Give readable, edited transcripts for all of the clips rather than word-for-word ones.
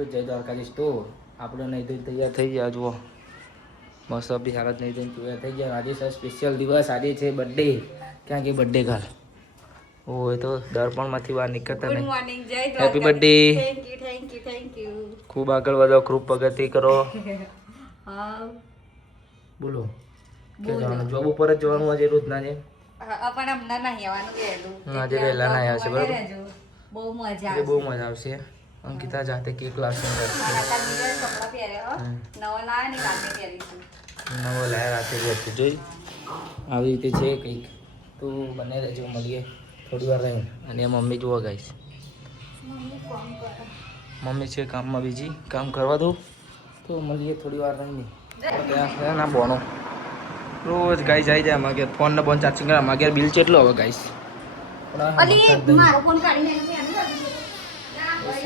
આપણું જય દ્વારકાધીશ તો આપણે નહીં તો તૈયાર થઈ ગયા જુઓ બસ બી હાલત નહીં થઈને તૈયાર થઈ ગયા આજે સર સ્પેશિયલ દિવસ આજે છે બર્થડે ક્યાં કે બર્થડે કાલ ઓ એ તો દર્પણમાંથી બહાર નીકળતા નહીં મોર્નિંગ જય હેપી બર્થડે થેન્ક યુ ખૂબ આગળ વધો ખૂબ પ્રગતિ કરો હા બોલો કે જવાનું જોબ ઉપર જ જવાનું આજે રોજ ના છે પણ હમણાં નહીં આવવાનું કહેલું આજે વહેલા ના આવ્યા છે બરાબર બહુ મજા બહુ મજા આવશે અંકિતા જાતે કેક લાવશે કપડા પહેર્યા નવા લાયા ને રાતે પહેરીશું નવો લાયા રાતે પહેરશે જોઈ આવી રીતે છે કંઈક તો બને રહેજો મળીએ થોડી વાર રહીને અને મમ્મી જોવા ગાઈશ મમ્મી છે કામમાં બીજી કામ કરવા દો તો મળીએ થોડી વાર રહીને ત્યાં ના બોનો રોજ ગાઈસ આવી જાય અમારે ફોન ને ફોન ચાર્જિંગ કરે અમારે બિલ કેટલો હવે ગાઈસ મારો ફોન કાઢીને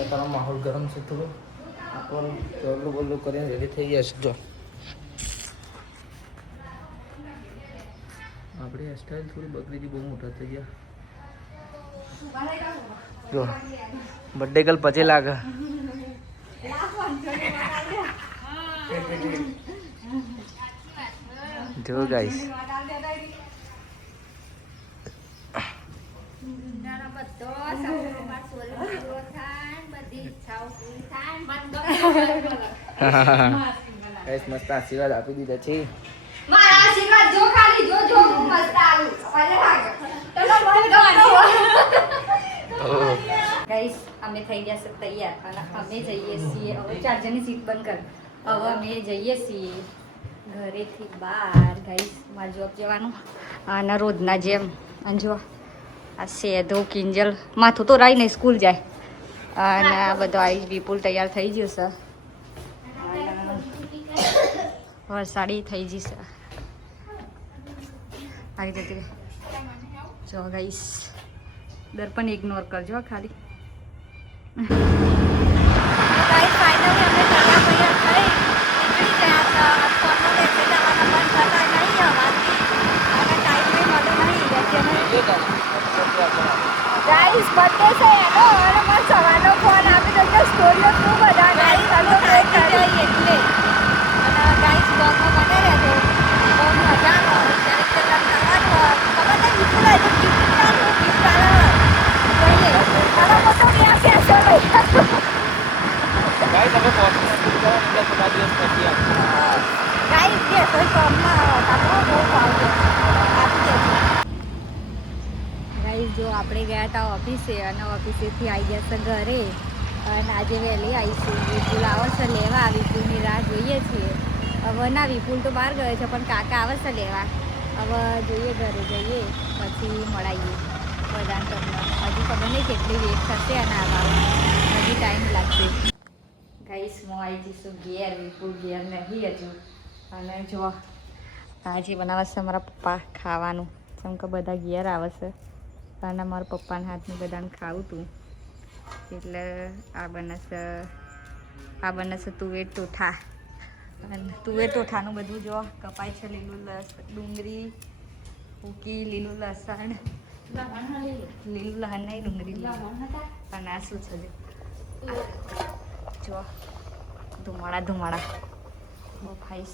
તારો માહોલ ગરમ છે થોડો આપણે ચોલું બોલું કરીને રેડી થઈ ગયા છે જો આપણે હેરસ્ટાઈલ થોડી બગડી હતી બહુ મોટા થઈ ગયા જો બર્થડે ગર્લ પછી લાગે જો ગાઈસ મસ્ત આશીર્વાદ આપી દીધા છે મારા આશીર્વાદ જો ખાલી જો હું મસ્ત આવું અરે લાગે ચલો ગાઈસ અમે થઈ ગયા છે તૈયાર અને અમે જઈએ છીએ હવે ચાર્જરની સીટ બંધ કર હવે અમે જઈએ છીએ ઘરેથી બહાર ગાઈસ મારે જોબ જવાનું અને રોજના જેમ અને જો આ સેધો કિંજલ માથું તો રાઈ નહીં સ્કૂલ જાય અને આ બધો આવી વિપુલ તૈયાર થઈ ગયો છે વરસાદી થઈ જશે આવી જતી જો ગાઈસ દર્પણ ઇગ્નોર કરજો ખાલી ગાઈસ ફાઇનલી અમે તૈયાર થઈ નીકળી ગયા હતા ફોનનો લેશે જવાના પણ થતા નહીં અમારથી અને ટાઈમ નહીં મળે નહીં ગાઈસ બર્થડે છે એનો અને મને સવારનો ફોન આપી દો સ્ટોરીઓ ખૂબ બધા ગાઈસ અમે બ્રેક કરી એટલે અને ગાઈસ બ્લોગમાં બને રહેજો બહુ મજા આવે ક્યારેક કરવાનું ખબર નહીં વિપુલ આવી તો ગિફ્ટ આવે જોઈએ તારો મોટો ક્યાં છે ભાઈ ગાઈસ અમે પહોંચી ગયા એટલે થોડા દિવસ પછી ગાઈસ જે કોઈ ફોર્મમાં કાપો બહુ ભાવજો આપી દેજો ગાઈસ જો આપણે ગયા હતા ઓફિસે અને ઓફિસેથી આવી ગયા છે ઘરે અને આજે વહેલી આવીશું વિપુલ આવે છે લેવા વિપુલની રાહ જોઈએ છીએ હવે ના વિપુલ તો બહાર ગયો છે પણ કાકા આવે છે લેવા હવે જોઈએ ઘરે જઈએ પછી મળાઈએ બધાને તમને હજુ ખબર નહીં કેટલી વેટ થશે અને આવવા હજી ટાઈમ લાગશે ગાઈસ હું આવી જઈશું ઘેર વિપુલ ઘેર નહીં હજુ અને જો આજે બનાવે છે મારા પપ્પા ખાવાનું જેમ કે બધા ઘેર આવે છે અને મારા પપ્પાના હાથનું બધાને ખાવું હતું એટલે આ બને છે તુવેર ટોઠા અને તુવેર ટોઠાનું બધું જો કપાય છે લીલું ડુંગળી ફૂકી લીલું લસણ લીલું લસણ નહીં ડુંગળી અને આ શું છે જો ધુમાડા બફાઈ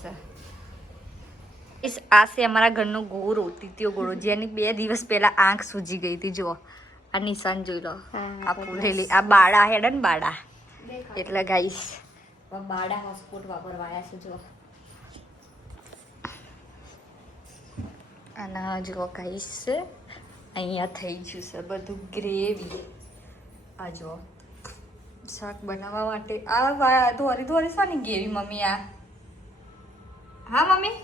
છે આ છે અમારા ઘરનો ગોળો તીતીયો ગોળો જેની 2 દિવસ પહેલા આંખ સૂજી ગઈ હતી જો આ નિશાન જોઈ લો આ ફૂલેલી આ બાડા હેડ ને બાડા એટલે ગાઈસ બાડા હોસ્પોટ વાપરવાયા છે જો અને જો ગાઈસ અહીંયા થઈ ગયું છે બધું ગ્રેવી આ જો શાક બનાવવા માટે આ ધોરી શાની ગ્રેવી મમ્મી આ હા મમ્મી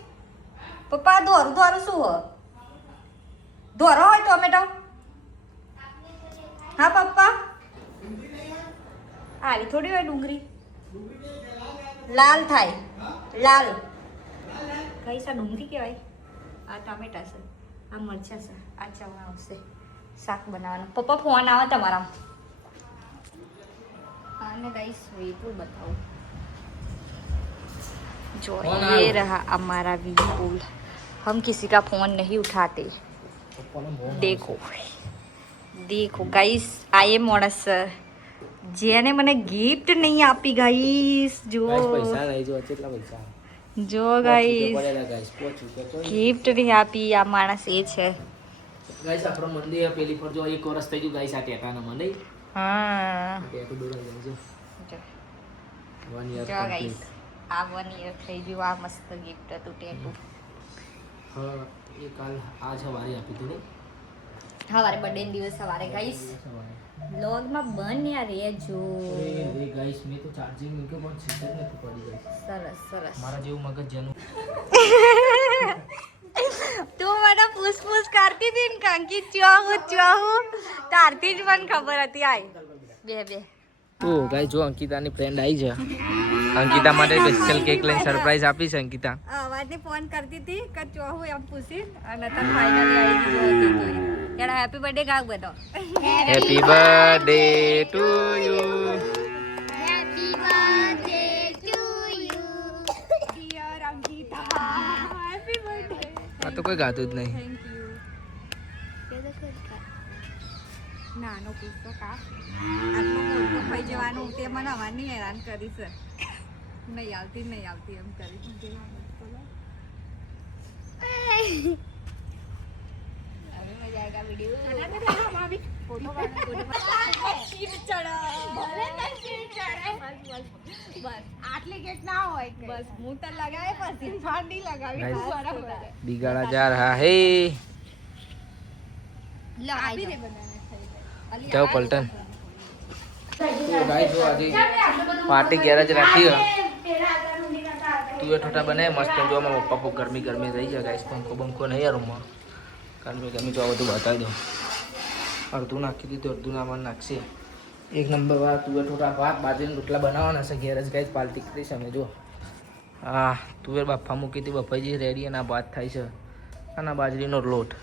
પપ્પા ધોરું શું હો ધોરો હોય ટોમેટો હા પપ્પા આવી થોડી હોય ડુંગળી લાલ થાય લાલ કઈ સા ડુંગળી કહેવાય આ ટામેટા છે આ મરચાં છે આ ચવા આવશે શાક બનાવવાનું પપ્પા ફોન આવે તમારા અને ગાઈસ વિપુલ बताओ जो ये रहा हमारा विपुल हम किसी का फोन नहीं उठाते देखो देखो गाइस आए मोड़स જેને મને ગિફ્ટ નહીં આપી ગાઈસ જો ગાઈસ પૈસા નહીં જો કેટલા પૈસા જો ગાઈસ પડેલા ગાઈસ પોચું કે તો ગિફ્ટ નહીં આપી આ માણસ એ છે ગાઈસ આપણો મંદિર પેલી પર જો 1 વર્ષ થઈ ગયું ગાઈસ આ ટેટાનો મને હા ટેટુ દોરા જો જો 1 યર જો ગાઈસ આ 1 યર થઈ ગયું આ મસ્ત ગિફ્ટ હતું ટેટુ હા એ કાલ આ સવારે આપી દીધું સવારે બર્થડે દિવસ સવારે ગાઈસ વ્લોગમાં બન્યા રહેજો એ ગાઈસ મેં તો ચાર્જિંગ મૂક્યો પણ સિસ્ટમ નથી પડી ગાઈસ સરસ સરસ મારા જેવું મગજ જેનું તું મને પૂછ કરતી હતી ને કંકી ચાહું તારથી જ મને ખબર હતી આઈ બે તો ગાઈસ જો અંકિતાની ફ્રેન્ડ આવી છે અંકિતા માટે સ્પેશિયલ કેક લઈને સરપ્રાઈઝ આપી છે અંકિતા અવાજને ફોન કરતી હતી કે ચાહું એમ પૂછી અને તને ફાઇનલી આવી ગઈ એના હેપી બર્થડે ગાવ બધો happy birthday to you happy birthday to you dear Ankita happy birthday આ તો કોઈ ગાતું જ નહીં થેન્ક યુ નાનો પૂછતો કા આટલું મોટું થઈ જવાનું તે મને અમારની હેરાન કરી છે નહીં આવતી એમ કરી આટલી કેક ના હોય બસ હું તો લગાવે પછી ફાંડી લગાવી બિગાડા જા રહા હે જાઓ પલટન ગાઈસ જો આજે પાર્ટી ગેરેજ રાખી તું એ ઠોટા બનાય મસ્ત જો મારા પપ્પા ખૂબ ગરમી થઈ જાય ગાઈસ પંખો નહીં યાર રૂમમાં કારણ કે ગમે તો આ બધું બતાવી દો અડધું નાખી દીધું અડધું નામાં નાખશે એક નંબર વાળા તુવેર ઠોટા ભાત બાજરીના રોટલા બનાવવાના છે ગેરેજ ગાઈસ પાર્ટી કરીશ અમે જો હા તુવેર બાફા મૂકી હતી બફાઈ રેડી અને આ ભાત થાય છે અને આ બાજરીનો લોટ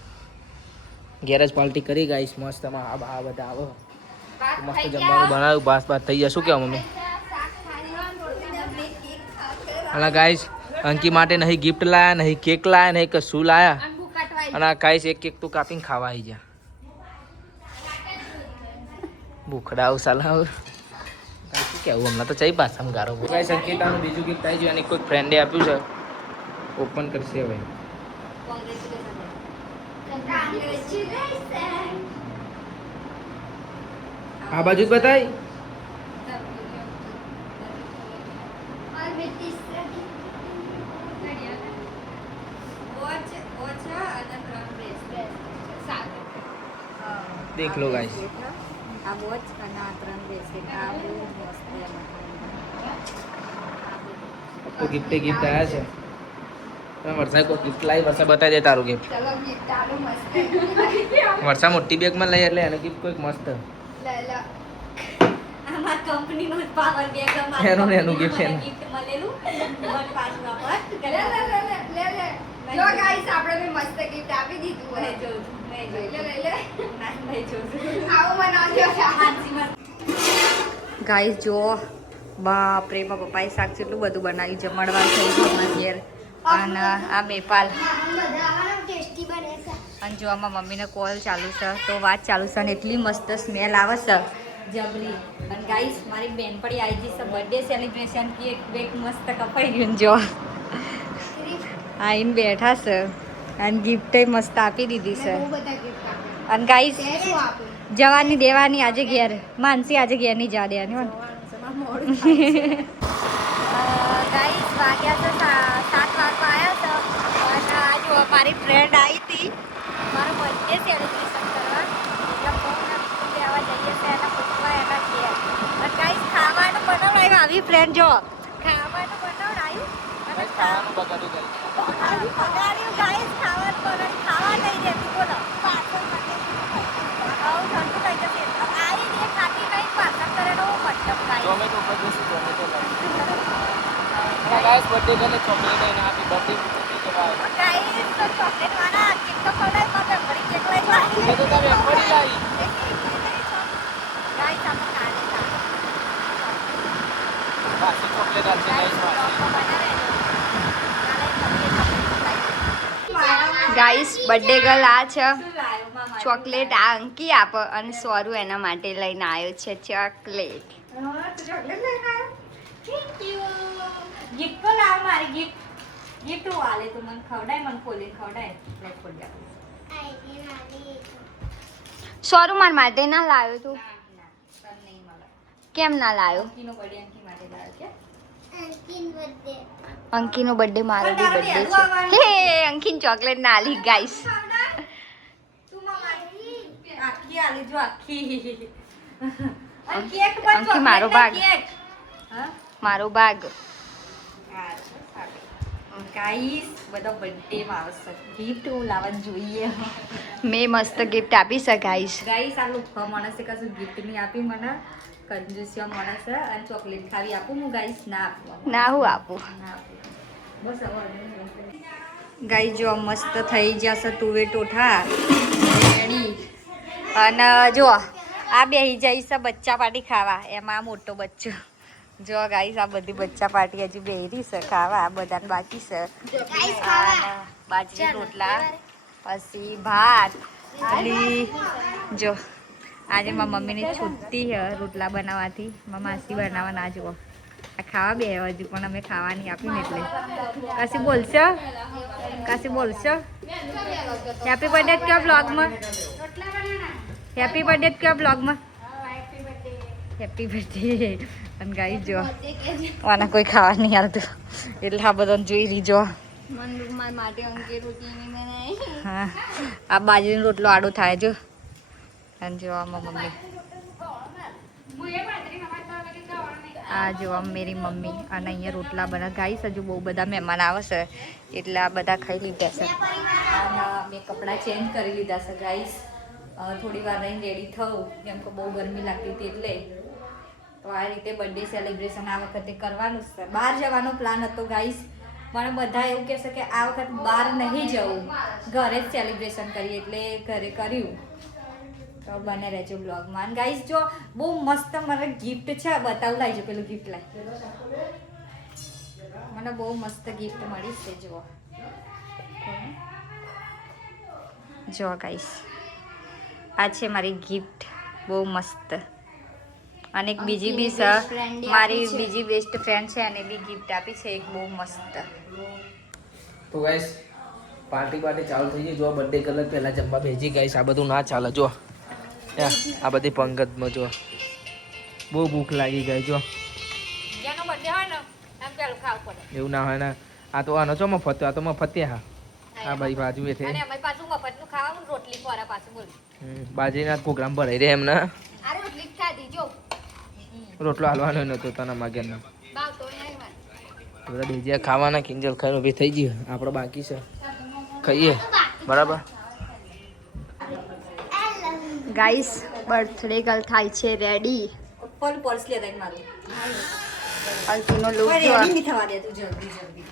ગેરેજ પાર્ટી કરી ગાઈસ મસ્ત આ બધા આવો મસ્ત જમવાનું બનાવ્યું બાસ થઈ જાય શું કહેવા મમ્મી અને ગાઈસ અંકી માટે નહીં ગિફ્ટ લાયા નહીં કેક લાયા નહીં કશું લાયા અને આ ગાઈસ એક કેક તો કાપીને ખાવા આવી જા ભૂખડાવ સાલાવ શું કહેવું હમણાં તો ચઈ પાછા ગારો ગાઈસ અંકિતાનું બીજું ગિફ્ટ આવી ગયું અને કોઈ ફ્રેન્ડે આપ્યું છે ઓપન કરશે હવે આ બાજુ જ બતાય देख लो गाइस આ વોચ અને આ 3 બ્રેસલેટ આ બહુ મસ્ત तो गिफ्ट आया છે વર્ષા કોઈ ગિફ્ટ લાવી વર્ષા બતાવી દે તારું ગિફ્ટ ચલો ગિફ્ટ આલો મસ્ત વર્ષા મોટી બેગમાં લઈ એટલે એને ગિફ્ટ કોઈક મસ્ત લે અમાર કંપની નો પાવર બેગ એનું gift એનું. ગિફ્ટ મળેલું મન પાછમાં પર લે જો ગાઈસ આપણે બી મસ્ત ગિફ્ટ આપી દીધું હોય જો લે આવો બનાવજો ગાઈસ જો બાપ રે મારા પપ્પાએ શાક કેટલું બધું બનાવ્યું જમણવાર થઈ ગયું અમારા ઘેર અને આ મેપાલ અને જો આમાં મમ્મીને કોલ ચાલુ છે તો વાત ચાલુ છે અને એટલી મસ્ત સ્મેલ આવે છે જબરી અને ગાઈસ મારી બેનપણી આવી ગઈ છે બર્થડે સેલિબ્રેશન કેક બેક મસ્ત કપાઈ ગયું જો આઈને બેઠા છે અને ગિફ્ટ મસ્ત આપી દીધી છે અને ગાઈસ જવાની દેવાની આજે ઘેર માનસી આજે ઘેર નહીં જા દેવાની હો ગાઈસ વાગ્યા તો 7 વાગવા આવ્યા તો અને આજે મારી ફ્રેન્ડ આવી હતી મારો બર્થડે સેલિબ્રેશન કરવા એટલે ફોન લેવા જઈએ છે એના પપ્પા એના ઘેર અને ગાઈસ ખાવાનું બનાવડાવ્યું આવી ફ્રેન્ડ જો ખાવાનું બનાવડાવ્યું અને ખાવાનું બગાડ્યું ગાઈસ ખાવાનું બનાવી ખાવા નહીં રહેતી બોલો પાછળ માટે આવું ઠંડુ થઈ જશે આવી દે ખાતી નહીં પાછળ કરેલો મતલબ ગાઈસ ટોમેટો ઉપર બેસી ટોમેટો ગાઈસ બર્થડે કરે ચોકલેટ એને આપી બર્થડે પૂરી જવાય ગાઈસ તો ચોકલેટ વાળા કેક તો ખવડાય માં ભરી કેક લઈ આવી એ તો તમે પડી લાવી ગાઈસ આપણે કાલે બાકી ચોકલેટ આપશે ગાઈસ બર્થડે ગર્લ આ છે ચોકલેટ આ અંકી આપ અને સ્વરૂ એના માટે લઈને આવ્યો છે ચોકલેટ. ચોકલેટ લઈને આવ્યો. Thank you. ગિફ્ટ તો લાવ મારી ગિફ્ટ. ગિફ્ટ વાલે તું મને ખવડાય મને ખોલીને ખવડાય. લે ખોલી આપ. સ્વરૂ માર માટે ના લાવ્યો તું. કેમ ના લાવ્યો? અંકીનો બર્થડે અંકી માટે લાવ્યો કે? અંકીનો બર્થડે મારો બી બર્થડે છે. હે અંકીન ચોકલેટ ના આલી ગાઈસ. અંકી મારો ભાગ. મારો ભાગ. ગાઈસ બધા બર્થડે માં આવશે ગિફ્ટ લાવવા જોઈએ. મેં મસ્ત ગિફ્ટ આપી છે ગાઈસ. ગાઈસ આ લોકો માણસે કશું ગિફ્ટ નહીં આપી મને. કંજુસિયા માણસ અને ચોકલેટ ખાવી આપું હું ગાઈસ ના આપું. ના હું આપું. બસ ગાઈસ જો મસ્ત થઈ જશે તુવે ટોઠા રેડી. અને જો આ બેહી જઈશ બચ્ચા પાટી ખાવા. એમાં મોટો બચ્ચો જો ગાઈસ આ બધી બચ્ચા પાટી હજુ બેહરી છે ખાવા. બધાને બાકી છે બાજરી રોટલા પછી ભાત અને જો આજે મારા મમ્મીની છુટ્ટી છે રોટલા બનાવવાથી. મારા માસી બનાવવા ના જુઓ આ ખાવા બે હજુ પણ અમે ખાવાની આપીને એટલે કશી બોલશો કશી બોલશો. હેપી બર્થડે કયો બ્લોગમાં. હેપી બર્થડે કયો બ્લોગમાં. Happy birthday. અને ગાઈ જો આના કોઈ ખાવા નહીં આવતું એટલે આ બધાને જોઈ રીજો. હા આ બાજરીનો રોટલો આડો થાય જો. અને જો આમાં મમ્મી આ જો મેરી મમ્મી અને અહીંયા રોટલા બના ગાઈસ. હજુ બહુ બધા મહેમાન આવે છે એટલે આ બધા ખાઈ લીધા છે. અને મેં કપડાં ચેન્જ કરી લીધા છે ગાઈસ. થોડી વાર રહીને રેડી થવું કેમ કે બહુ ગરમી લાગતી હતી એટલે. તો આ રીતે બર્થડે સેલિબ્રેશન આ વખતે કરવાનું છે. બહાર જવાનો પ્લાન હતો ગાઈસ પણ બધા એવું કહેશે કે આ વખત બહાર નહીં જવું ઘરે જ સેલિબ્રેશન કરીએ એટલે ઘરે કર્યું. તો બને રહેજો બ્લોગમાં. ગાઈસ જો બહુ મસ્ત મને ગિફ્ટ છે બતાવું લાવજો પેલું ગિફ્ટ લાવ. મને બહુ મસ્ત ગિફ્ટ મળી છે જો. જો ગાઈસ આ છે મારી ગિફ્ટ બહુ મસ્ત. અને એક બીજી બી છે મારી બીજી બેસ્ટ ફ્રેન્ડ છે અને બી ગિફ્ટ આપી છે એક બહુ મસ્ત. તો ગાઈસ પાર્ટી ચાલુ થઈ ગઈ. જો બર્થડે કલર પહેલા જમવા બેસી ગાઈસ. આ બધું ના ચાલે જો આ બધી પંગતમાં જો બહુ ભૂખ લાગી ગઈ જો. એવું ના હોય ને આ તો આનો છો મફત આ તો મફત હા. હા ભાઈ બાજુ એ છે બાજરીના પ્રોગ્રામ ભરાઈ રહ્યા એમને. રોટલો હાલવાનો નતો તને માગ્યા ના બધા બીજા ખાવાના કિંજલ ખાઈને ઉભી થઈ ગઈ. આપણે બાકી છે ખાઈએ બરાબર. ગાઈસ બર્થડે ગર્લ થાય છે રેડી. પર પર્સ લે દઈ મારું અંકીનો લુક જો રેડી ની થવા દે તું જલ્દી જલ્દી.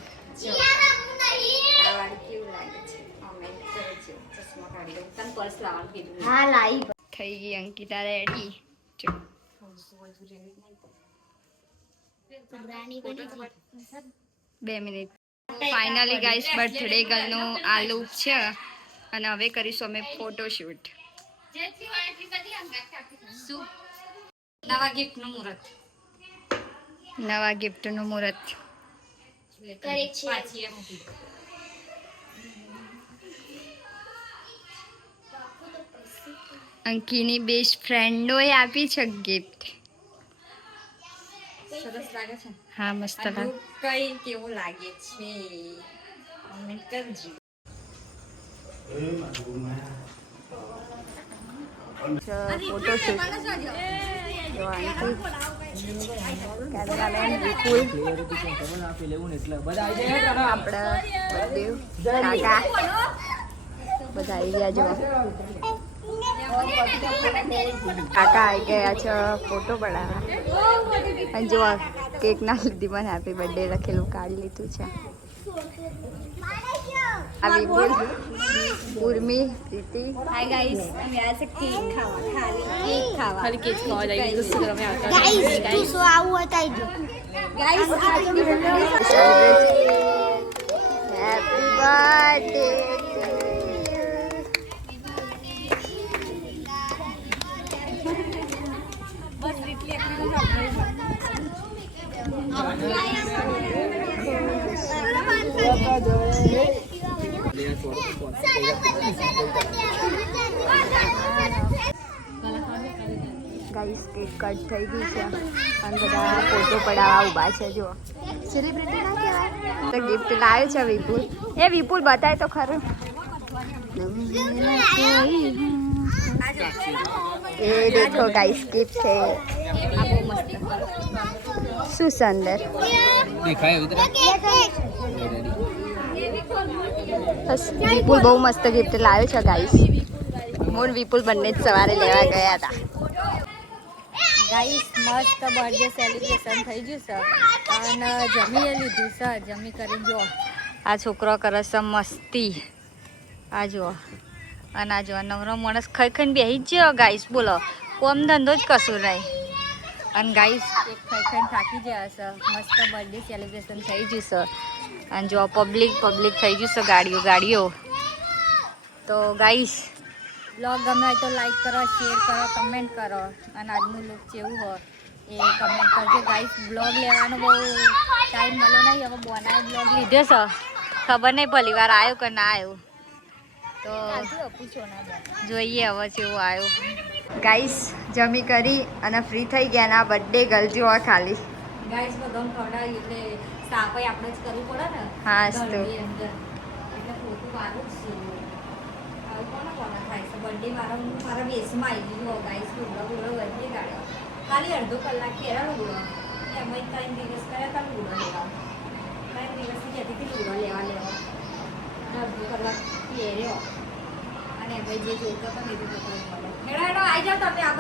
યાર હું નહીં આ વાળ કેવું લાગે છે. અમે કરજો ચશ્મા કાઢી દઉં તને પર્સ લાવવાનું કીધું. હા લાઈ થઈ ગઈ અંકિતા રેડી. જો 2 minute. Finally guys birthday girl નો આ લુક છે અને હવે કરીશું અમે ફોટોશૂટ. નવા ગિફ્ટ નું મુહૂર્ત અંકીની બેસ્ટ ફ્રેન્ડોએ આપી છે ગિફ્ટ. સરસ લાગે છે. હા મસ્ત લાગે. કઈ કેવું લાગે છે કમેન્ટ કરજો. બધા આવી ગયા જો કાકા આવી ગયા છે ફોટો પડાવવા. અને જો કેક ના લીધી મને હેપી બર્થડે લખેલું કાઢી લીધું છે. આવી બોલ ઉર્મી પ્રીતિ હાય ગાઈસ અમે આ છે કેક ખાવા ખાલી કેક ખાવા જઈએ તો સુગર અમે આવતા ગાઈસ સો આવું હતા જો guys happy birthday guys cake cut થઈ ગઈ છે અને બધા ફોટો પડાવવા ઊભા છે જો સેલિબ્રિટી ના કહેવાય તો ગિફ્ટ લાવ્યો છે વિપુલ એ વિપુલ બતાય તો ખરું એ દેખો ગાઈસ ગિફ્ટ છે આ બહુ મસ્ત શું સુંદર વિપુલ બહુ મસ્ત ગિફ્ટ લાવ્યો છે ગાઈસ મોન વિપુલ બંને જ સવારે લેવા ગયા હતા ગાઈસ મસ્ત બર્થડે સેલિબ્રેશન થઈ ગયું છે અને જમી લીધું છે જમી કરીને જો આ છોકરો કરે છે મસ્તી આ જો અને આ જો નવરો માણસ ખાઈ ખાઈને બેસી જ ગયો ગાઈસ બોલો કોમ ધંધો જ કશું નહીં અને ગાઈસ કેક ખાઈ ખાઈને થાકી ગયા છે મસ્ત બર્થડે સેલિબ્રેશન થઈ ગયું છે અને જો પબ્લિક થઈ ગયું છે ગાડીઓ તો ગાઈસ બ્લોગ ગમે હોય તો લાઈક કરો શેર કરો કમેન્ટ કરો અને આજનું લુક કેવું હોય એ કમેન્ટ કરજો ગાઈસ બ્લોગ લેવાનો બહુ ટાઈમ મળ્યો નહીં હવે બોનાએ બ્લોગ લીધો છે ખબર નહીં પહેલી વાર આવ્યો કે ના આવ્યો તો જોઈએ હવે કેવું આવ્યો ગાઈસ જમી કરી અને ફ્રી થઈ ગયા ના બર્થડે ગર્લ જોવા ખાલી ગાઈસ બધાને ખવડાવી એટલે સાફાઈ આપણે જ કરવું પડે ને હા તો એટલે ફોટો મારું જ છે બર્થડે મારા બેસમાં આવી ગયું ગાઈસ લુગડો વધી ગાડ્યો ખાલી અડધો કલાક પહેલા લુગડો એમાં 3 દિવસ કર્યા હતા લુગડો લેવા 3 દિવસથી જતી હતી લુગડો લેવા અડધો કલાક પહેર્યો અને ભાઈ જે જોઈતો હતો ને એ તો મળે હેડો આવી જાઓ તમે